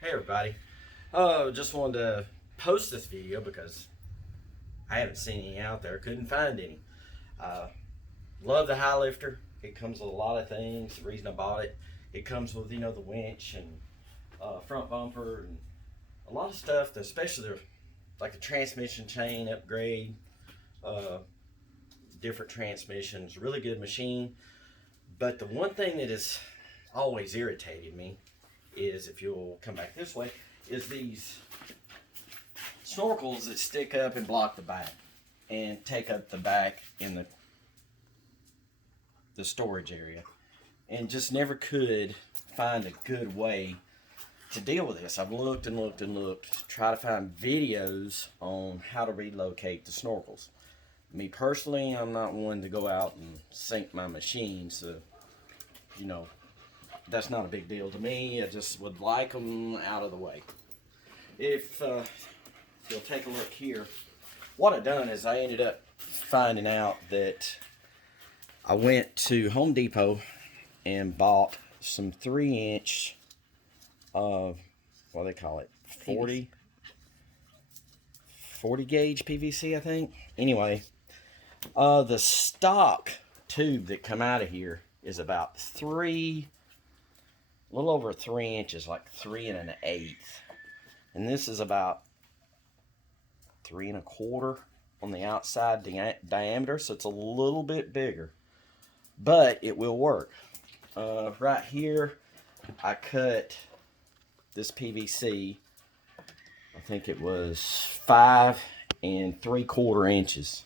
Hey everybody. Just wanted to post this video because I haven't seen any out there. Couldn't find any. Uh, Love the Highlifter. It comes with a lot of things. The reason I bought it, it comes with the winch and front bumper and a lot of stuff. Especially like the transmission chain upgrade, uh, different transmissions. Really good machine. But the one thing that has always irritated me is, if you'll come back this way, is these snorkels that stick up and block the back and take up the back in the storage area, and just never could find a good way to deal with this. I've looked and looked and looked to try to find videos on how to relocate the snorkels. Me personally, I'm not one to go out and sink my machine, so that's not a big deal to me. I just would like them out of the way. If you'll take a look here, what I done is I ended up finding out that I went to Home Depot and bought some 3-inch, what do they call it, 40 gauge PVC, I think. Anyway, the stock tube that come out of here is about a little over 3 inches, like 3 1/8, and this is about 3 1/4 on the outside diameter, so it's a little bit bigger, but it will work. Right here, I cut this PVC. I think it was 5 3/4 inches,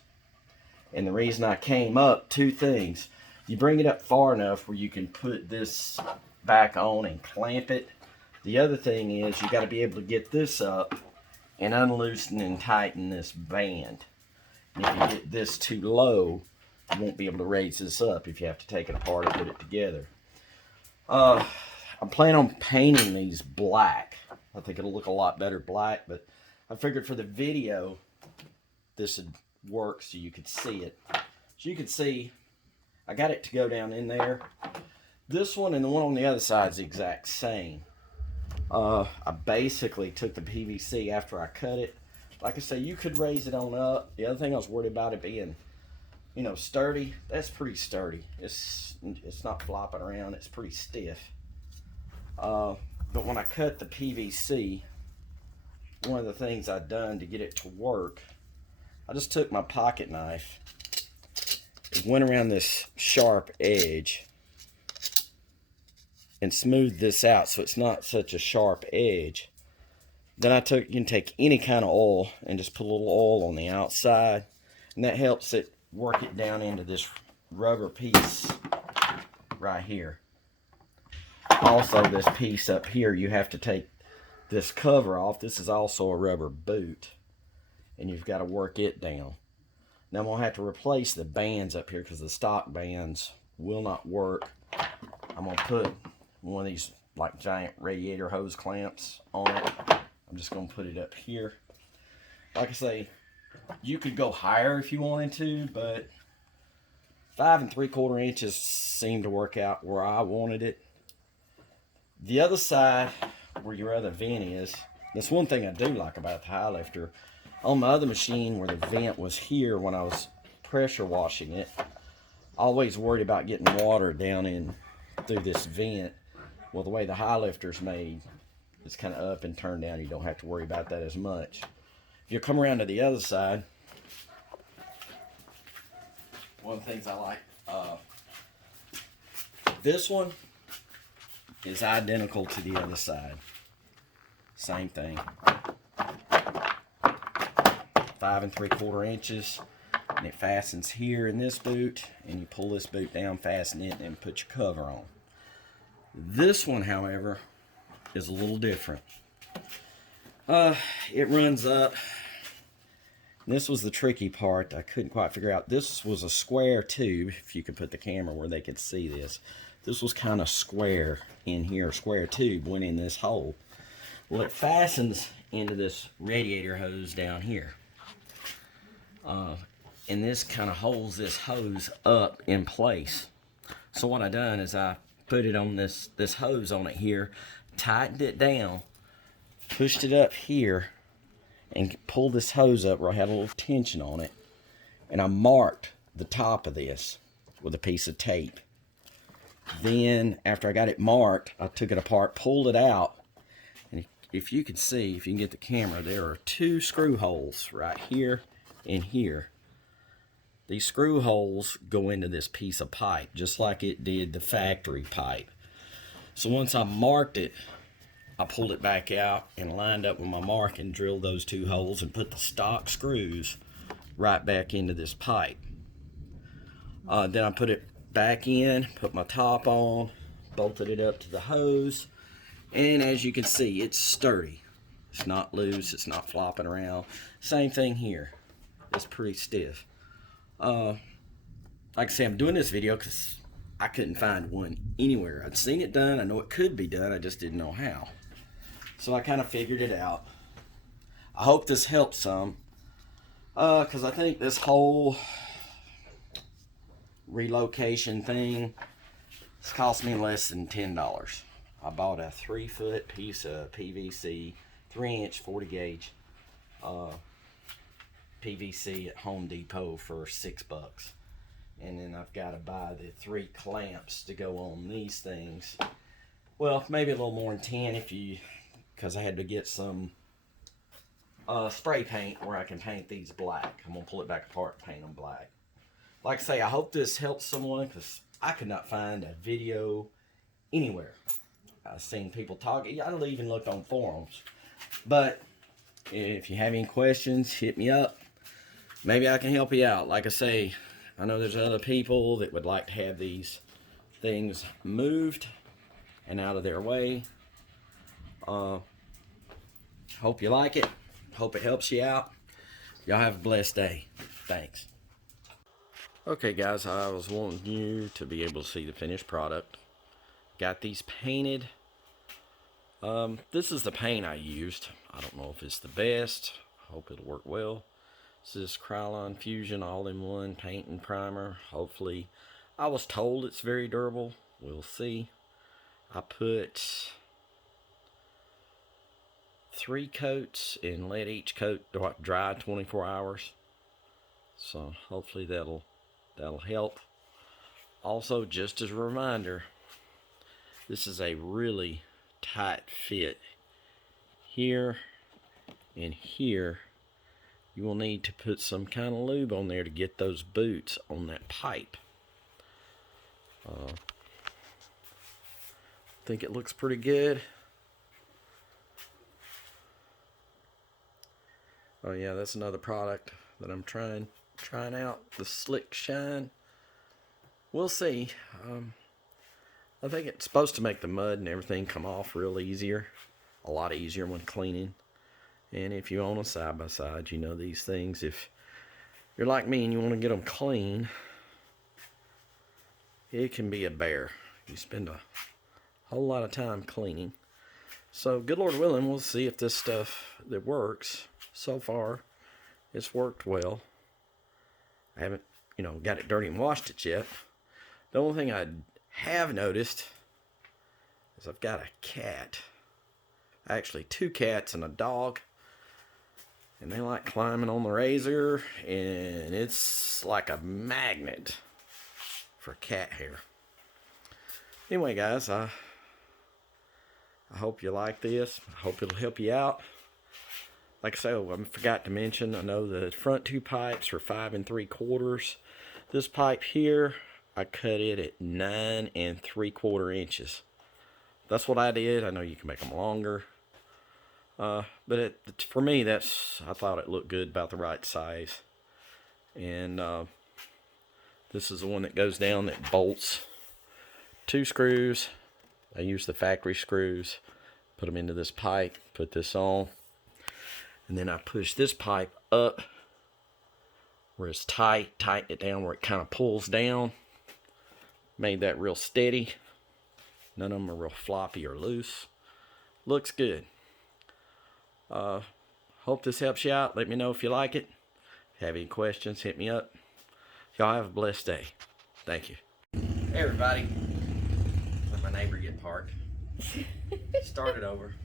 and the reason I came up, two things: you bring it up far enough where you can put this back on and clamp it. The other thing is you got to be able to get this up and unloosen and tighten this band. And if you get this too low, you won't be able to raise this up if you have to take it apart and put it together. I'm planning on painting these black. I think it'll look a lot better black, but I figured for the video this would work so you could see it. So you can see I got it to go down in there. This one and the one on the other side is the exact same. I basically took the PVC after I cut it. Like I say, you could raise it on up. The other thing I was worried about it being, sturdy. That's pretty sturdy. It's not flopping around. It's pretty stiff. But when I cut the PVC, one of the things I've done to get it to work, I just took my pocket knife, went around this sharp edge, and smooth this out so it's not such a sharp edge. Then you can take any kind of oil and just put a little oil on the outside, and that helps it work it down into this rubber piece right here. Also, this piece up here, you have to take this cover off. This is also a rubber boot, and you've got to work it down. Now I'm going to have to replace the bands up here because the stock bands will not work. I'm going to put one of these like giant radiator hose clamps on it. I'm just going to put it up here. Like I say, you could go higher if you wanted to, but 5 3/4 inches seemed to work out where I wanted it. The other side, where your other vent is, that's one thing I do like about the Highlifter. On my other machine, where the vent was here when I was pressure washing it, always worried about getting water down in through this vent. Well, the way the Highlifter's made, it's kind of up and turned down. You don't have to worry about that as much. If you come around to the other side, one of the things I like, this one is identical to the other side. Same thing. 5 3/4 inches, and it fastens here in this boot, and you pull this boot down, fasten it, and put your cover on. This one, however, is a little different. It runs up. This was the tricky part. I couldn't quite figure out. This was a square tube, if you could put the camera where they could see this. This was kind of square in here. Square tube went in this hole. Well, it fastens into this radiator hose down here. And this kind of holds this hose up in place. So what I done is I put it on this hose on it here, tightened it down, pushed it up here and pulled this hose up where I had a little tension on it. And I marked the top of this with a piece of tape. Then, after I got it marked, I took it apart, pulled it out. And if you can see, if you can get the camera, there are 2 screw holes right here and here. These screw holes go into this piece of pipe, just like it did the factory pipe. So once I marked it, I pulled it back out and lined up with my mark and drilled those 2 holes and put the stock screws right back into this pipe. Then I put it back in, put my top on, bolted it up to the hose, and as you can see, it's sturdy. It's not loose, it's not flopping around. Same thing here. It's pretty stiff. Like I say, I'm doing this video because I couldn't find one anywhere. I'd seen it done, I know it could be done, I just didn't know how. So I kind of figured it out. I hope this helps some, because I think this whole relocation thing, it's cost me less than $10. I bought a 3-foot piece of PVC, 3-inch 40 gauge PVC at Home Depot for $6. And then I've got to buy the 3 clamps to go on these things. Well, maybe a little more than 10 because I had to get some spray paint where I can paint these black. I'm going to pull it back apart and paint them black. Like I say, I hope this helps someone because I could not find a video anywhere. I've seen people talking. I even looked on forums. But if you have any questions, hit me up. Maybe I can help you out. Like I say, I know there's other people that would like to have these things moved and out of their way. Hope you like it. Hope it helps you out. Y'all have a blessed day. Thanks. Okay guys, I was wanting you to be able to see the finished product. Got these painted. This is the paint I used. I don't know if it's the best. Hope it'll work well. This is Krylon Fusion all-in-one paint and primer. Hopefully, I was told it's very durable. We'll see. I put 3 coats and let each coat dry 24 hours. So hopefully that'll help. Also, just as a reminder, this is a really tight fit. Here and here, you will need to put some kind of lube on there to get those boots on that pipe. I think it looks pretty good. Oh yeah, that's another product that I'm trying out, the Slick Shine. We'll see. I think it's supposed to make the mud and everything come off real easier, a lot easier when cleaning. And if you own a side-by-side, you know these things. If you're like me and you want to get them clean, it can be a bear. You spend a whole lot of time cleaning. So, good Lord willing, we'll see if this stuff that works. So far, it's worked well. I haven't, got it dirty and washed it yet. The only thing I have noticed is I've got a cat. Actually, 2 cats and a dog. And they like climbing on the razor, and it's like a magnet for cat hair. Anyway, guys, I hope you like this. I hope it'll help you out. Like I said, I forgot to mention, I know the front 2 pipes are 5 3/4. This pipe here, I cut it at 9 3/4 inches. That's what I did. I know you can make them longer. But for me, I thought it looked good, about the right size. And this is the one that goes down that bolts 2 screws. I use the factory screws, put them into this pipe, put this on. And then I push this pipe up where it's tight, tighten it down where it kind of pulls down. Made that real steady. None of them are real floppy or loose. Looks good. Hope this helps you out. Let me know if you like it. If you have any questions, hit me up. Y'all have a blessed day. Thank you. Hey everybody. Let my neighbor get parked. Start it over.